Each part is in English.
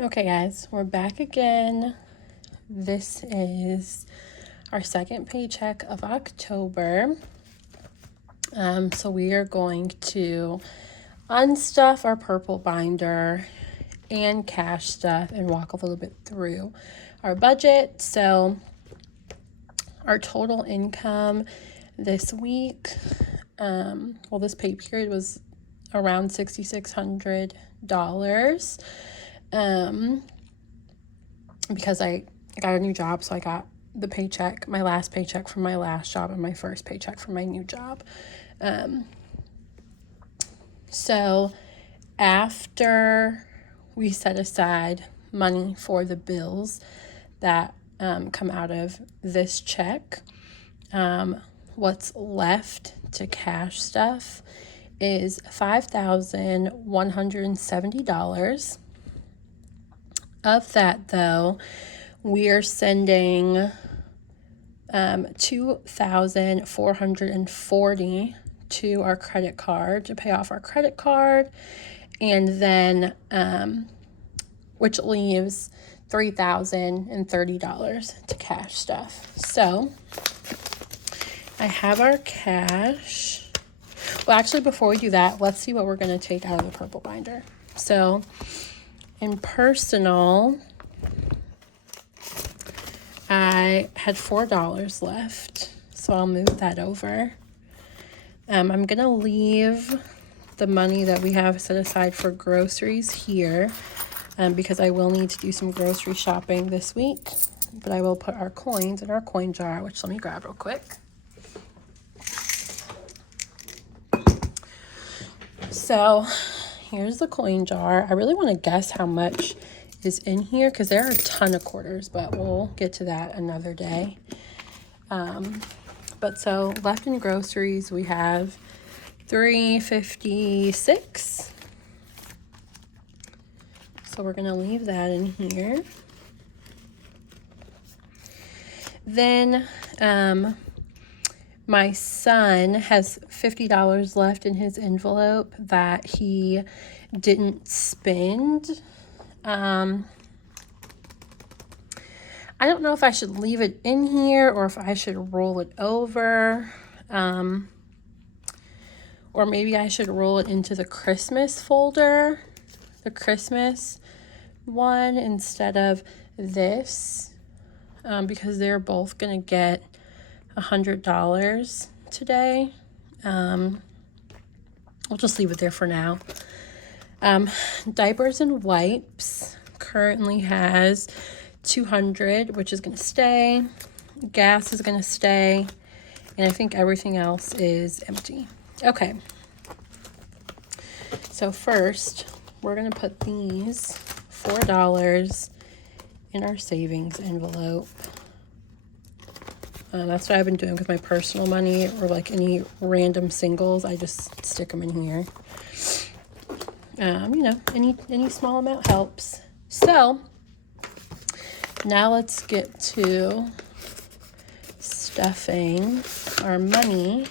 Okay guys, we're back again. This is our second paycheck of October. So we are going to unstuff our purple binder and cash stuff and walk a little bit through our budget. So our total income this week, this pay period was around $6,600. Because I got a new job, so I got the paycheck, my last paycheck from my last job and my first paycheck from my new job. So after we set aside money for the bills that come out of this check, what's left to cash stuff is $5,170. Of that, though, we are sending $2,440 to our credit card to pay off our credit card, and then which leaves $3,030 to cash stuff. So I have our cash. Well, actually, before we do that, let's see what we're going to take out of the purple binder. So in personal, I had $4 left, so I'll move that over. I'm going to leave the money that we have set aside for groceries here, because I will need to do some grocery shopping this week. But I will put our coins in our coin jar, which let me grab real quick. So here's the coin jar. I really want to guess how much is in here because there are a ton of quarters, but we'll get to that another day. But so left in groceries, we have $3.56. So we're going to leave that in here. Then my son has $50 left in his envelope that he didn't spend. I don't know if I should leave it in here or if I should roll it over. Or maybe I should roll it into the Christmas folder, the Christmas one, instead of this, because they're both going to get $100 today. We'll just leave it there for now. Diapers and wipes currently has $200, which is going to stay. Gas is going to stay. And I think everything else is empty. Okay. So first, we're going to put these $4 in our savings envelope. That's what I've been doing with my personal money, or like any random singles. I just stick them in here. Any small amount helps. So now let's get to stuffing our money.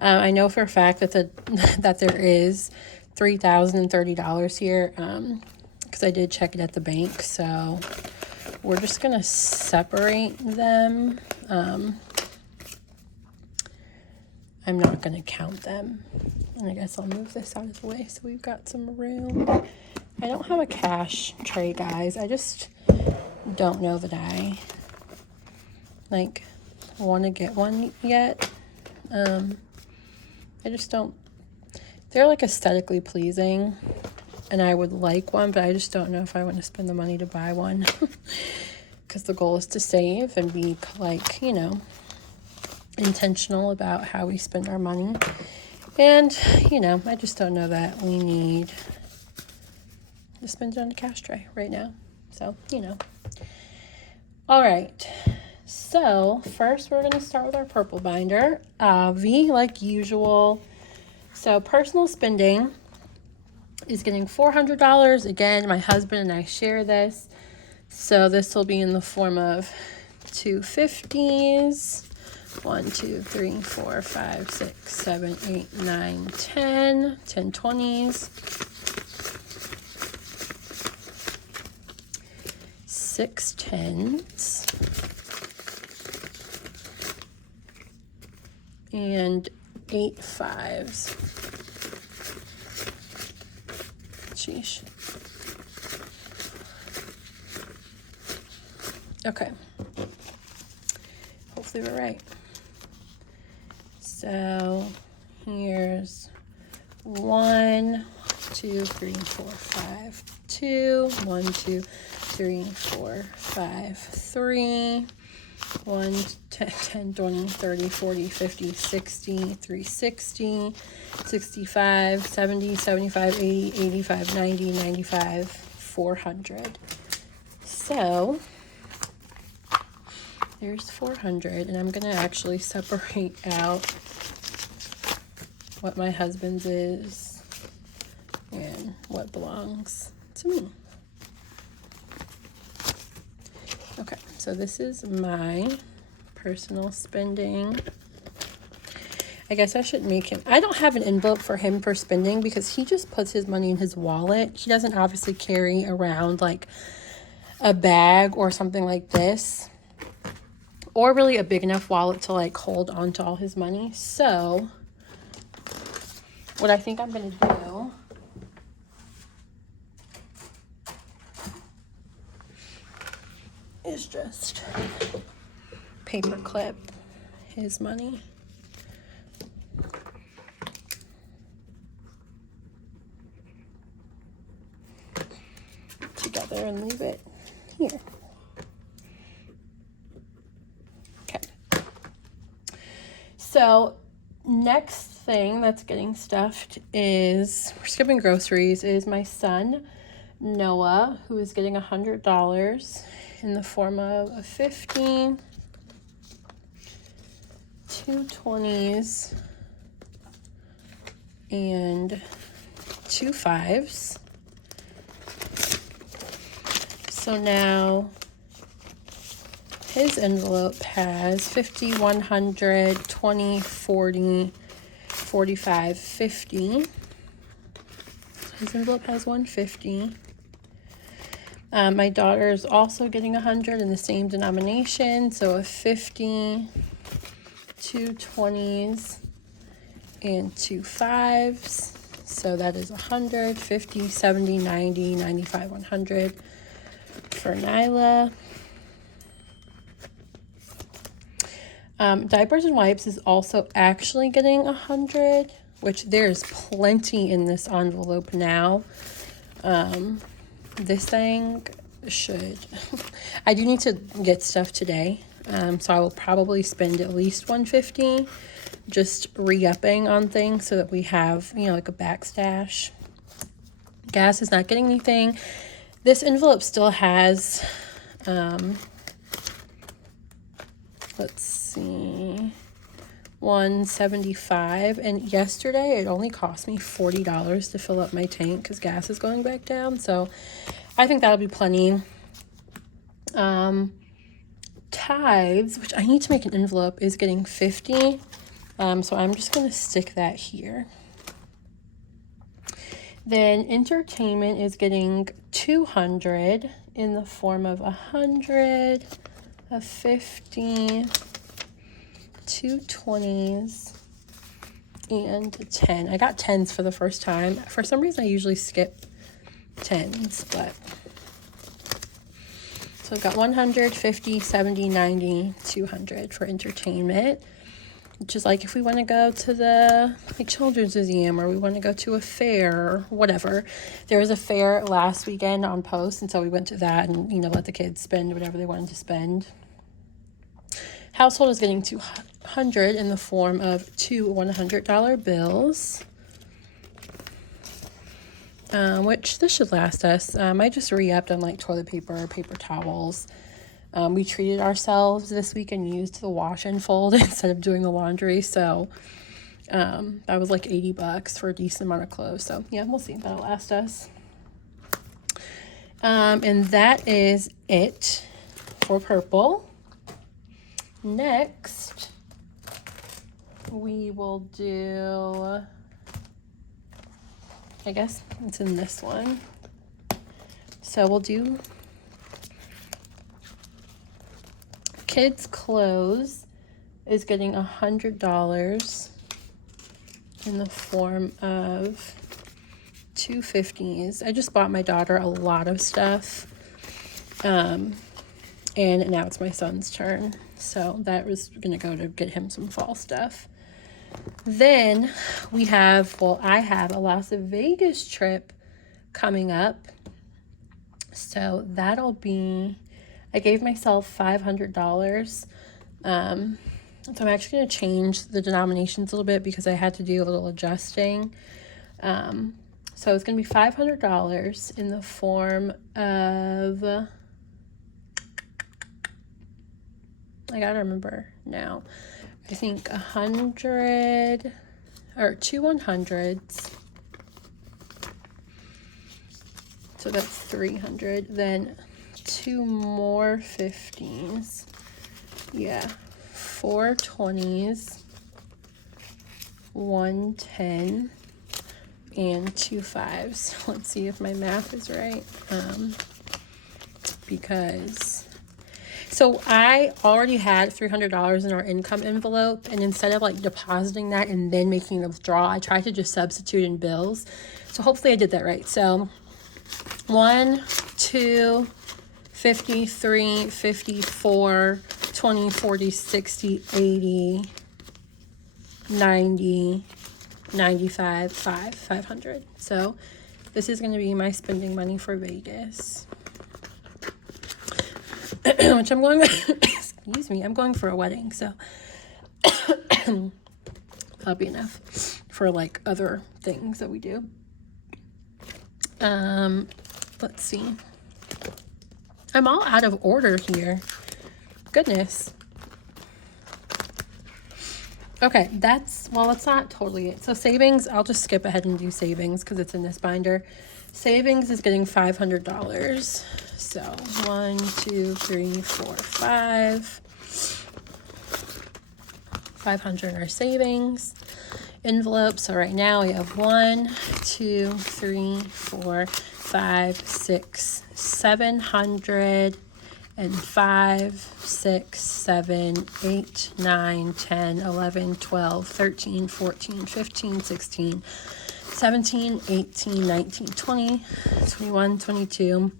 I know for a fact that that there is $3,030 here, because I did check it at the bank. So we're just gonna separate them. I'm not gonna count them. And I guess I'll move this out of the way so we've got some room. I don't have a cash tray, guys. I just don't know that I want to get one yet. I just don't. They're aesthetically pleasing, and I would like one, but I just don't know if I want to spend the money to buy one. Because the goal is to save and be intentional about how we spend our money. And, I just don't know that we need to spend it on a cash tray right now. So, All right. So, first we're going to start with our purple binder. Like usual. So, personal spending is getting $400. Again, my husband and I share this. So, this will be in the form of 250s. 1, 2, 3, 4, 5, 6, 7, 8, 9, 10 20s. 6 tens and 8 fives. Sheesh. Okay. Hopefully we're right. So here's 1, 2, 3, 4, 5, 2, 1, 2, 3, 4, 5, 3, 1, 10, 20, 30, 40, 50, 60, 360, 65, 70, 75, 80, 85, 90, 95, 400. So there's 400, and I'm going to actually separate out what my husband's is and what belongs to me. Okay, so this is my personal spending. I guess I should make him, I don't have an envelope for him for spending because he just puts his money in his wallet. He doesn't obviously carry around like a bag or something like this, or really a big enough wallet to like hold on to all his money. So what I think I'm going to do is just paper clip his money. Together and leave it here. Okay. So next thing that's getting stuffed is, we're skipping groceries, is my son Noah, who is getting $100 in the form of a 50, 2 20s, and 2 5s. So now his envelope has 50, 100, 20, 40, 45, 50. His envelope has 150. My daughter is also getting 100 in the same denomination. So a 50, 2 20s, and 2 5s. So that is 100, 50, 70, 90, 95, 100 for Nyla. Diapers and wipes is also actually getting 100, which there's plenty in this envelope now. This thing should, I do need to get stuff today. So I will probably spend at least 150 just re-upping on things so that we have, you know, like a backstash. Gas is not getting anything. This envelope still has, let's see, 175, and yesterday it only cost me $40 to fill up my tank because gas is going back down. So I think that'll be plenty. Tithes, which I need to make an envelope, is getting 50. So I'm just going to stick that here. Then entertainment is getting 200 in the form of 100, a 50, 2 20s, and a 10. I got 10s for the first time. For some reason, I usually skip 10s, but so I've got 100, 50, 70, 90, 200 for entertainment, which is like if we want to go to the children's museum, or we want to go to a fair or whatever. There was a fair last weekend on post, and so we went to that and, you know, let the kids spend whatever they wanted to spend. Household is getting 200 in the form of 2 $100 bills, which this should last us. I just re-upped on like toilet paper, paper towels. We treated ourselves this week and used the wash and fold instead of doing the laundry. So that was like $80 for a decent amount of clothes. So yeah, we'll see. That'll last us. And that is it for purple. Next, we will do, I guess it's in this one. So we'll do Kids clothes is getting $100 in the form of 250s. I just bought my daughter a lot of stuff. And now it's my son's turn. So that was going to go to get him some fall stuff. Then we have, well, I have a Las Vegas trip coming up. So that'll be, I gave myself $500. So I'm actually going to change the denominations a little bit because I had to do a little adjusting. So it's going to be $500 in the form of, I gotta remember now, I think 100 or 2 100s. So that's 300. Then 2 more 15s. Yeah. 4 20s. 1 10. And 2 5s. Let's see if my math is right. Because, so I already had $300 in our income envelope, and instead of like depositing that and then making a withdrawal, I tried to just substitute in bills. So hopefully I did that right. So 1, 2, 50, 3, 54, 20, 40, 60, 80, 90, 95, 500. So this is going to be my spending money for Vegas. Which I'm going, excuse me, I'm going for a wedding, so that'll be enough for like other things that we do. Let's see. I'm all out of order here. Goodness. Okay, that's not totally it. So savings, I'll just skip ahead and do savings because it's in this binder. Savings is getting $500. So 1, 2, 3, 4, 5. 500 in our savings envelope. So right now we have 1, 2, 3, 4, 5, 6, 700. And 5, 6, 7, 8, 9, 10, 11, 12, 13, 14, 15, 16, 17, 18, 19, 20, 21, 22,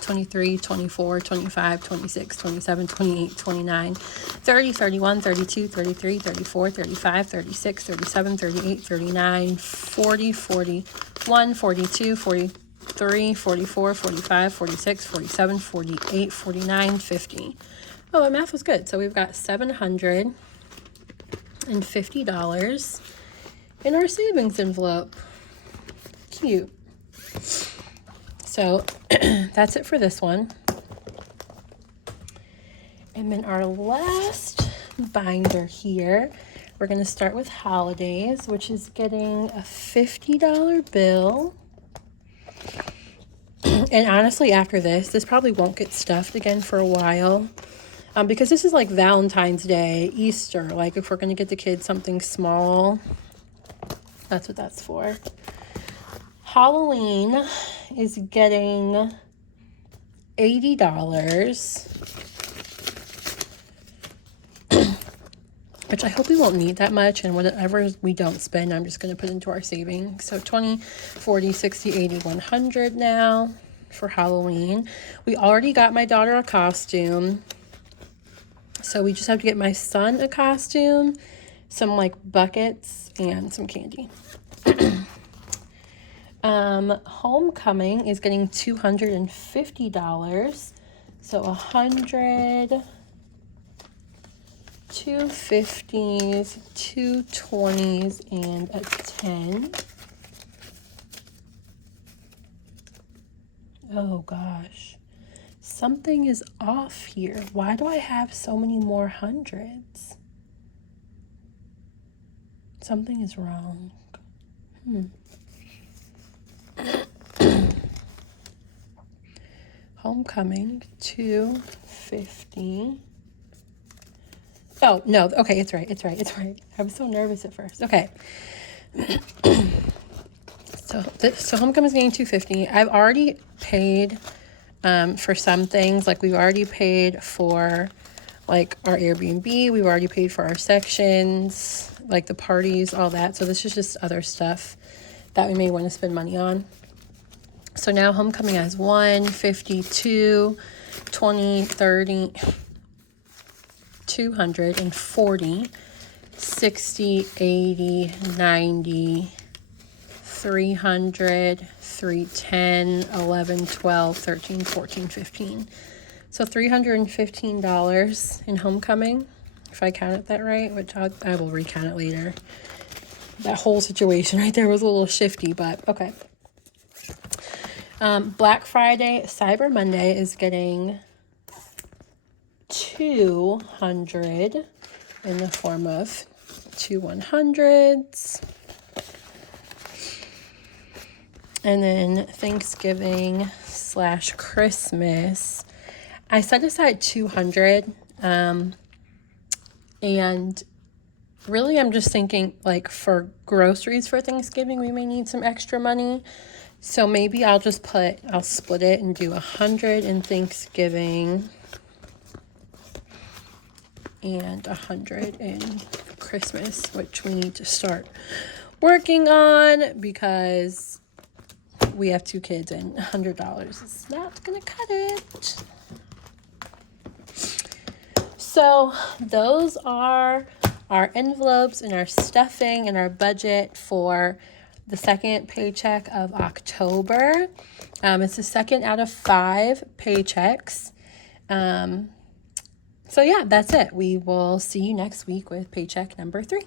23, 24, 25, 26, 27, 28, 29, 30, 31, 32, 33, 34, 35, 36, 37, 38, 39, 40, 41, 42, 43, 44, 45, 46, 47, 48, 49, 50. Oh, my math was good. So we've got $750 in our savings envelope. Cute. So that's it for this one. And then our last binder here, we're going to start with holidays, which is getting a $50 bill. And honestly, after this probably won't get stuffed again for a while. Because this is like Valentine's Day, Easter. Like if we're going to get the kids something small, that's what that's for. Halloween is getting $80. Which I hope we won't need that much, and whatever we don't spend, I'm just going to put into our savings. So 20, 40, 60, 80, 100 now for Halloween. We already got my daughter a costume. So we just have to get my son a costume, some like buckets, and some candy. Homecoming is getting $250. So 100... 2 50s, 2 20s, and a 10. Oh gosh, something is off here. Why do I have so many more hundreds? Something is wrong. Homecoming, 250. Oh, no. Okay, it's right. I was so nervous at first. Okay. So Homecoming is getting $250. I've already paid for some things. Like we've already paid for like our Airbnb. We've already paid for our sections, like the parties, all that. So this is just other stuff that we may want to spend money on. So now homecoming has 1, 52, 20, 30, 240, 60, 80, 90, 300, 310, 11, 12, 13, 14, 15. So $315 in homecoming, if I counted that right, which I will recount it later. That whole situation right there was a little shifty, but okay. Black Friday, Cyber Monday is getting 200 in the form of 2 100s. And then Thanksgiving / Christmas, I set aside 200. And really I'm just thinking like for groceries for Thanksgiving, we may need some extra money. So maybe I'll split it and do 100 in Thanksgiving and 100 in Christmas, which we need to start working on because we have 2 kids and $100 is not gonna cut it. So those are our envelopes and our stuffing and our budget for the second paycheck of October. It's the second out of 5 paychecks. So yeah, that's it. We will see you next week with paycheck number 3.